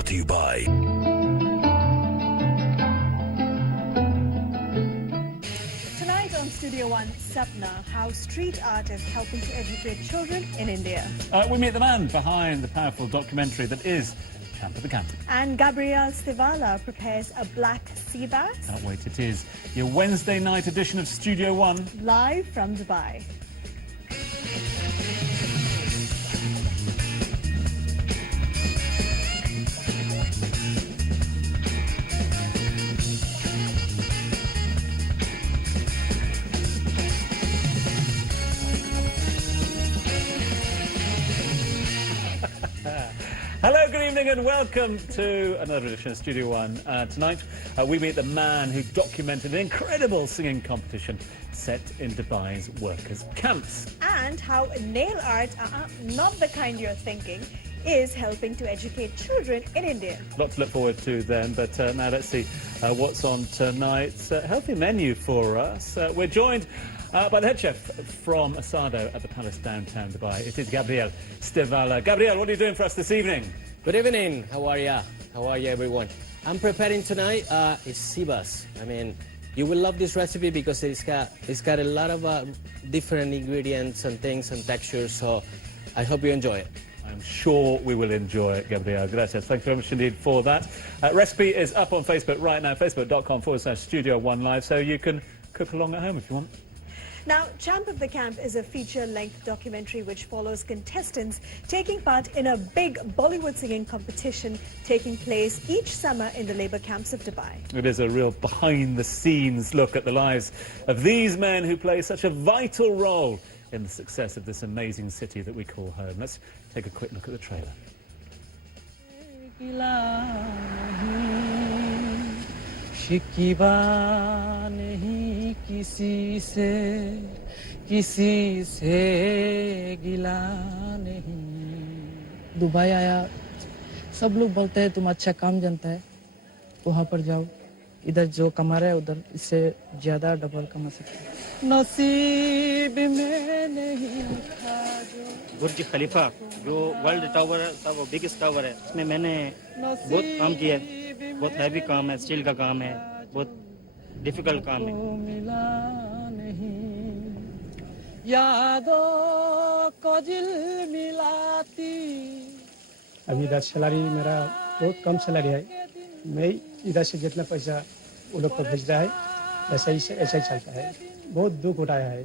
brought to you by... Tonight on Studio One, Sapna, how street art is helping to educate children in India. We meet the man behind the powerful documentary that is Champ of the Camp. And Gabrielle Stivala prepares a black sea bass. Can't wait, it is your Wednesday night edition of Studio One. Live from Dubai. Hello, good evening and welcome to another edition of Studio One. Tonight we meet the man who documented an incredible singing competition set in Dubai's workers' camps. And how nail art, not the kind you're thinking, is helping to educate children in India. Lots to look forward to then, but now let's see what's on tonight's healthy menu for us. We're joined by the head chef from Asado at the Palace downtown Dubai. It is Gabrielle Stivala. Gabrielle, what are you doing for us this evening? Good evening. How are ya? How are you, everyone? I'm preparing tonight. It's sibas. I mean, you will love this recipe because it's got a lot of different ingredients and things and textures. So I hope you enjoy it. I'm sure we will enjoy it, Gabrielle. Gracias. Thank you very much indeed for that. Recipe is up on Facebook right now, facebook.com/Studio One Live, so you can cook along at home if you want. Now, Champ of the Camp is a feature-length documentary which follows contestants taking part in a big Bollywood singing competition taking place each summer in the labour camps of Dubai. It is a real behind-the-scenes look at the lives of these men who play such a vital role in the success of this amazing city that we call home. Let's take a quick look at the trailer. शिकवा नहीं किसी से गिला नहीं Dubai आया सब लोग बोलते हैं तुम अच्छा काम जानता है वहाँ पर जाओ इधर जो कमा रहा है उधर इससे ज्यादा डबल कमा सकते हैं नसीब में नहीं था जो बुर्ज खलीफा जो वर्ल्ड टावर था वो बिगेस्ट टावर है इसमें मैंने बहुत काम किया है बहुत हैवी काम है स्टील का काम है बहुत डिफिकल्ट काम है मिला नहीं यादों को दिल मिलाती अभी इधर सैलरी मेरा बहुत कम सैलरी है मैं इधर से जितना पैसा वो लोग को भेज रहा है ऐसा ही चलता है बहुत दुख उठाया है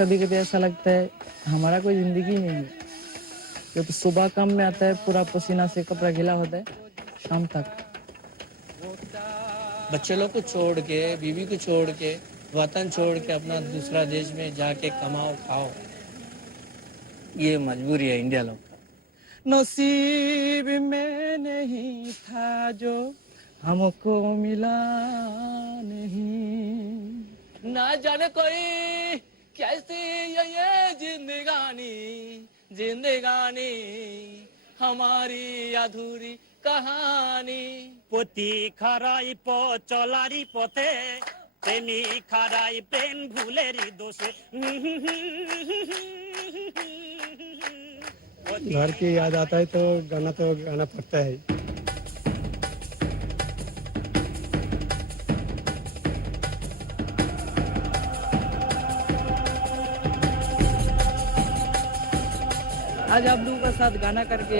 कभी-कभी ऐसा लगता है हमारा कोई जिंदगी नहीं है जो तो सुबह काम में आता है पूरा पसीना से कपड़ा गीला होता है शाम तक बच्चे लोग को छोड़ के बीवी को छोड़ के वतन छोड़ के अपना दूसरा देश में जाके कमाओ खाओ ये मजबूरी है इंडिया लोग का नसीब में नहीं था जो हमको मिला नहीं ना जाने कोई कैसी ये जिंदगानी हमारी अधूरी कहानी पति खराई पो चलारी पथे प्रेमी खराई प्रेम भूलेरी दोषे घर की याद आता है तो गाना पड़ता है आज आप लोगों के साथ गाना करके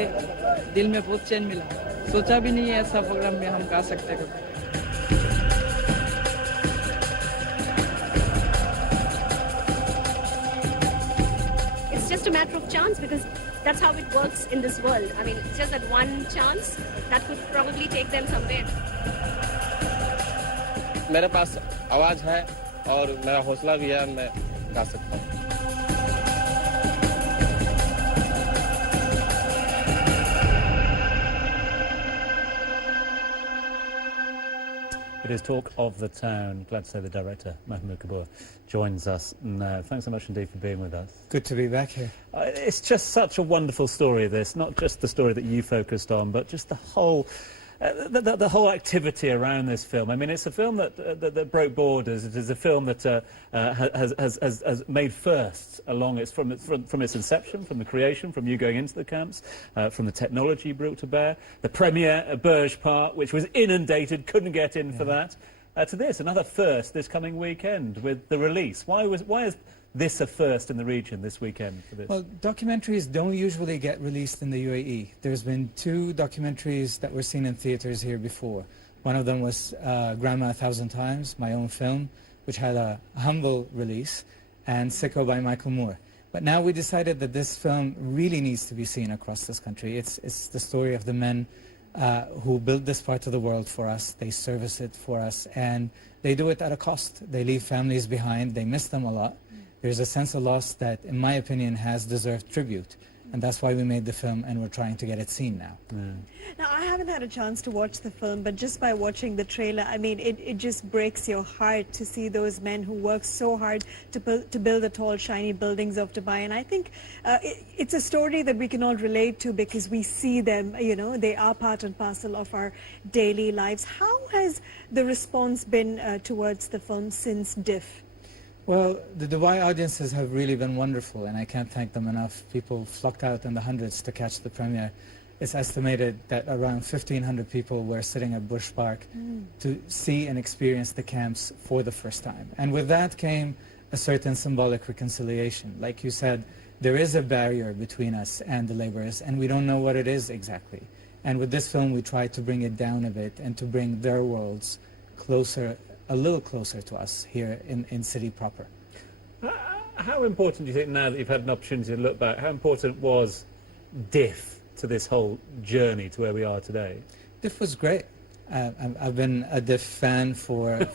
दिल में बहुत चैन मिला सोचा भी नहीं है ऐसा प्रोग्राम में हम गा सकते हैं It's just a matter of chance because that's how it works in this world. I mean, it's just that one chance that could probably take them somewhere. मेरे पास आवाज है और मेरा हौसला भी है मैं गा सकता हूँ It is talk of the town. Glad to say the director, Mahmoud Kaabour, joins us now. Thanks so much indeed for being with us. Good to be back here. It's just such a wonderful story, this. Not just the story that you focused on, but just the whole the whole activity around this film. I mean, it's a film that broke borders. It is a film that has made firsts along its from its inception, from the creation, from you going into the camps, from the technology brought to bear, the premiere at Burj Park, which was inundated, couldn't get in for that, to this, another first this coming weekend with the release. Why is this a first in the region this weekend for this? Well, documentaries don't usually get released in the UAE. There's been 2 documentaries that were seen in theaters here before. One of them was Grandma 1,000 Times, my own film, which had a humble release, and Sicko by Michael Moore. But now we decided that this film really needs to be seen across this country. It's the story of the men who built this part of the world for us. They service it for us, and they do it at a cost. They leave families behind. They miss them a lot. There's a sense of loss that, in my opinion, has deserved tribute. And that's why we made the film, and we're trying to get it seen now. Now, I haven't had a chance to watch the film, but just by watching the trailer, I mean, it just breaks your heart to see those men who work so hard to build the tall, shiny buildings of Dubai. And I think it's a story that we can all relate to because we see them, you know, they are part and parcel of our daily lives. How has the response been towards the film since DIF? Well, the Dubai audiences have really been wonderful, and I can't thank them enough. People flocked out in the hundreds to catch the premiere. It's estimated that around 1,500 people were sitting at Burj Park to see and experience the camps for the first time. And with that came a certain symbolic reconciliation. Like you said, there is a barrier between us and the laborers, and we don't know what it is exactly. And with this film, we try to bring it down a bit and to bring their worlds closer, a little closer to us here in city proper. How important do you think, now that you've had an opportunity to look back, how important was DIF to this whole journey to where we are today? DIF was great. I've been a DIF fan for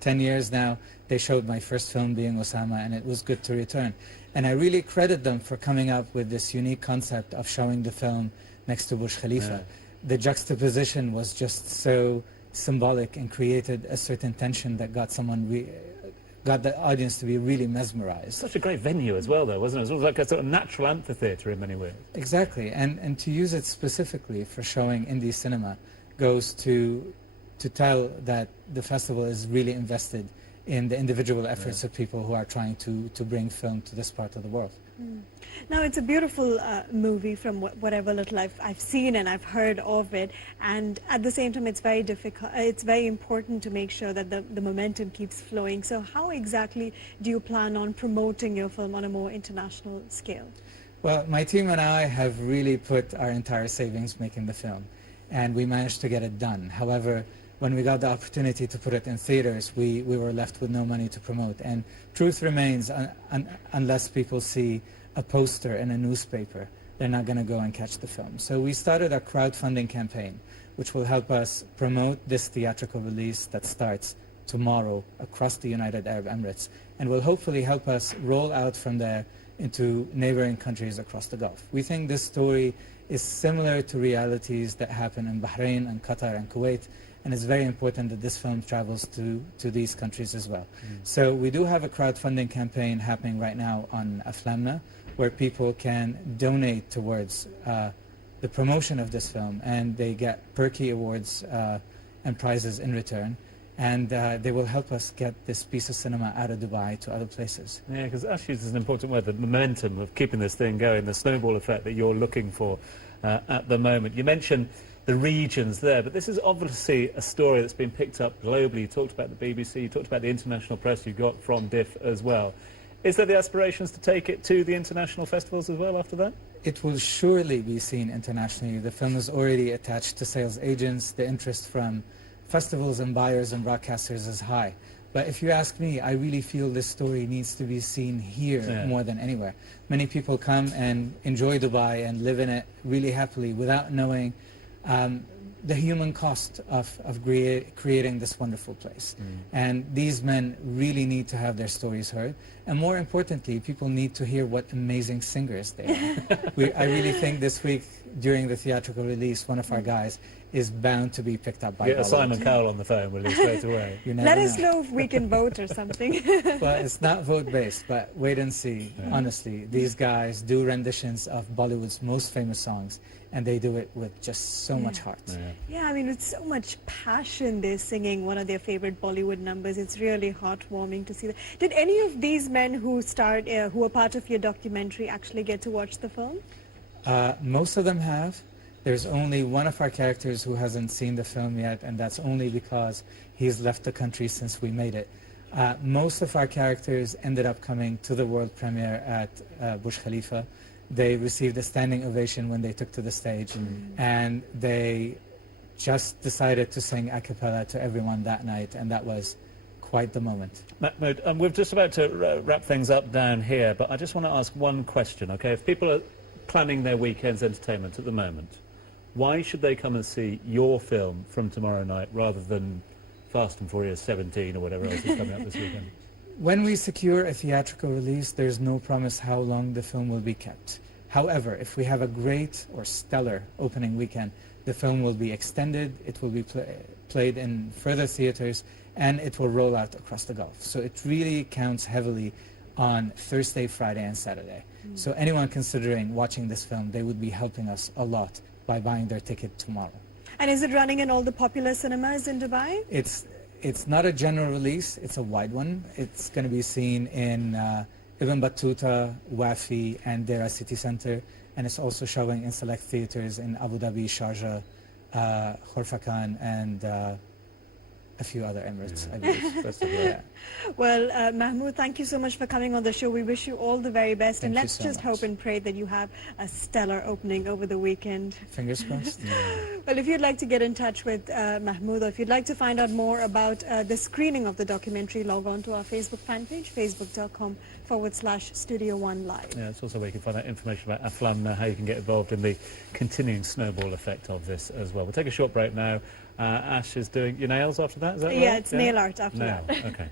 10 years now. They showed my first film being Osama, and it was good to return. And I really credit them for coming up with this unique concept of showing the film next to Burj Khalifa. The juxtaposition was just so symbolic and created a certain tension that got got the audience to be really mesmerized. Such a great venue as well, though, wasn't it? It was like a sort of natural amphitheatre in many ways. Exactly, and to use it specifically for showing indie cinema goes to tell that the festival is really invested in the individual efforts of people who are trying to bring film to this part of the world. Now, it's a beautiful movie from whatever little I've seen and I've heard of it, and at the same time it's very difficult. It's very important to make sure that the momentum keeps flowing. So how exactly do you plan on promoting your film on a more international scale? Well, my team and I have really put our entire savings making the film, and we managed to get it done. However, when we got the opportunity to put it in theaters, we were left with no money to promote. And truth remains, unless people see a poster in a newspaper, they're not going to go and catch the film. So we started a crowdfunding campaign, which will help us promote this theatrical release that starts tomorrow across the United Arab Emirates, and will hopefully help us roll out from there into neighboring countries across the Gulf. We think this story is similar to realities that happen in Bahrain and Qatar and Kuwait, and it's very important that this film travels to these countries as well. So we do have a crowdfunding campaign happening right now on Aflamna, where people can donate towards the promotion of this film, and they get perky awards and prizes in return. And they will help us get this piece of cinema out of Dubai to other places. Yeah, because actually this is an important word, the momentum of keeping this thing going, the snowball effect that you're looking for at the moment. You mentioned the regions there, but this is obviously a story that's been picked up globally. You talked about the BBC, you talked about the international press you got from DIF as well. Is there the aspirations to take it to the international festivals as well after that? It will surely be seen internationally. The film is already attached to sales agents. The interest from festivals and buyers and broadcasters is high. But if you ask me, I really feel this story needs to be seen here more than anywhere. Many people come and enjoy Dubai and live in it really happily without knowing the human cost of creating this wonderful place. And these men really need to have their stories heard. And more importantly, people need to hear what amazing singers they are. I really think this week, during the theatrical release, one of our guys is bound to be picked up by Get a Bollywood. Simon Cowell on the phone, will you, straight away? You never Let us know if we can vote or something. Well, it's not vote-based, but wait and see. Yeah. Honestly, these guys do renditions of Bollywood's most famous songs, and they do it with just so much heart. Yeah. Yeah, I mean, with so much passion, they're singing one of their favorite Bollywood numbers. It's really heartwarming to see that. Did any of these men who starred, who were part of your documentary, actually get to watch the film? Most of them have. There's only one of our characters who hasn't seen the film yet, and that's only because he's left the country since we made it. Most of our characters ended up coming to the world premiere at Burj Khalifa. They received a standing ovation when they took to the stage, and they just decided to sing a cappella to everyone that night, and that was quite the moment. Mahmoud, we're just about to wrap things up down here, but I just want to ask one question, okay? If people are planning their weekend's entertainment at the moment, why should they come and see your film from tomorrow night rather than Fast and Furious 17 or whatever else is coming up this weekend? When we secure a theatrical release, there's no promise how long the film will be kept. However, if we have a great or stellar opening weekend, the film will be extended, it will be played in further theaters, and it will roll out across the Gulf. So it really counts heavily on Thursday, Friday, and Saturday. So anyone considering watching this film, they would be helping us a lot by buying their ticket tomorrow. And is it running in all the popular cinemas in Dubai? It's not a general release, it's a wide one. It's going to be seen in Ibn Battuta, Wafi, and Dera City Centre, and it's also showing in select theatres in Abu Dhabi, Sharjah, Khorfakan, and a few other Emirates, I believe. Yeah. Well, Mahmoud, thank you so much for coming on the show. We wish you all the very best, and Thank you let's so just much. hope and pray that you have a stellar opening over the weekend. Fingers crossed. Well, if you'd like to get in touch with Mahmoud, or if you'd like to find out more about the screening of the documentary, log on to our Facebook fan page, facebook.com/Studio One Live. Yeah, it's also where you can find out information about Aflam, how you can get involved in the continuing snowball effect of this as well. We'll take a short break now. Ash is doing your nails after that, is that right? Yeah, it's nail art after Nail. that. Okay.